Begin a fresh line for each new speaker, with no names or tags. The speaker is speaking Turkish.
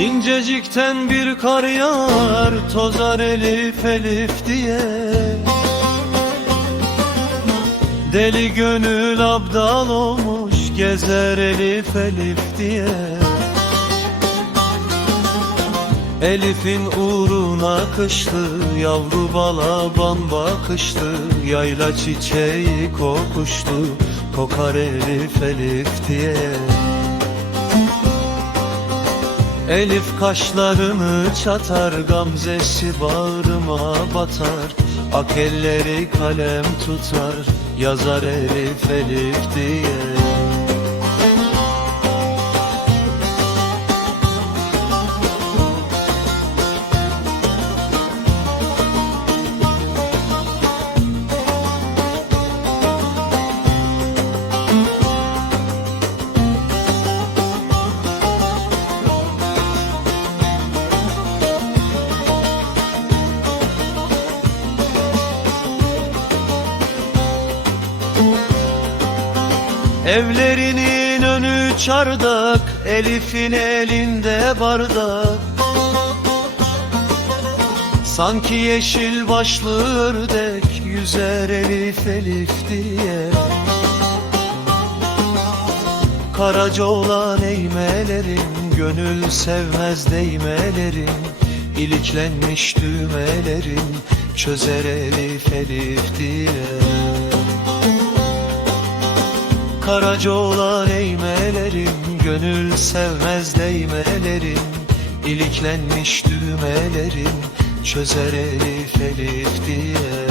Güzellikten bir kar yağar Tozar elif elif diye. Deli gönül abdal olmuş Gezer elif elif diye. Elif'in uğruna kışlı Yavru bala ban bakışlı Yayla çiçeği kokuştu Kokar elif elif diye Elif kaşlarını çatar Gamzesi bağrıma batar. Ak elleri kalem tutar Yazar Elif Elif diye Evlerinin önü çardak Elif'in elinde bardak. Sanki yeşil başlı ördek Yüzer Elif Elif diye. Karaca olan eğmelerin Gönül sevmez değmelerin İliklenmiş düğmelerin Çözer Elif Elif diye Karaca olan eğmelerin Gönül sevmez değmelerin İliklenmiş düğmelerin Çözer elif elif diye